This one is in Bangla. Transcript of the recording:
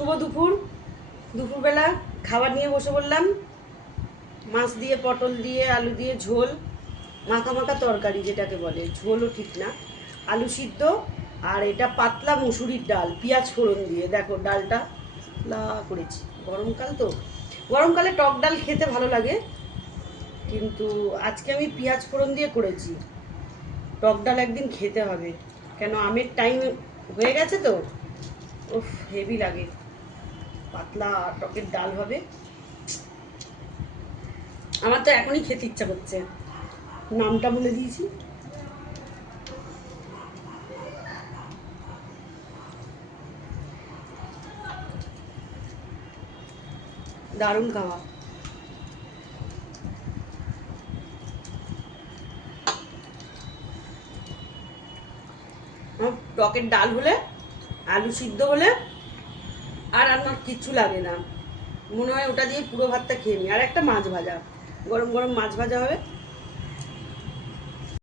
শুভ দুপুর। দুপুরবেলা খাবার নিয়ে বসে পড়লাম। মাছ দিয়ে, পটল দিয়ে, আলু দিয়ে ঝোল, মাখা মাখা তরকারি যেটাকে বলে, ঝোলও ঠিক না, আলু সিদ্ধ। আর এটা পাতলা মুসুরির ডাল, পেঁয়াজ ফোড়ন দিয়ে। দেখো ডালটা লা করেছি, গরমকাল তো, গরমকালে টক ডাল খেতে ভালো লাগে, কিন্তু আজকে আমি পেঁয়াজ ফোড়ন দিয়ে করেছি। টক ডাল একদিন খেতে হবে, কেন আমের টাইম হয়ে গেছে তো। উফ, হেভি লাগে। পাতলা টকের ডাল হবে, আমার তো এখনই খেতে ইচ্ছা করছে। নামটা বলে দিয়েছি। দারুণ খাওয়া। আমার টকের ডাল হলে, আলু সিদ্ধ হলে আর আমার কিচ্ছু লাগে না, মনে হয় ওটা দিয়ে পুরো ভাতটা খেয়ে নিই। আর একটা মাছ ভাজা, গরম গরম মাছ ভাজা হবে।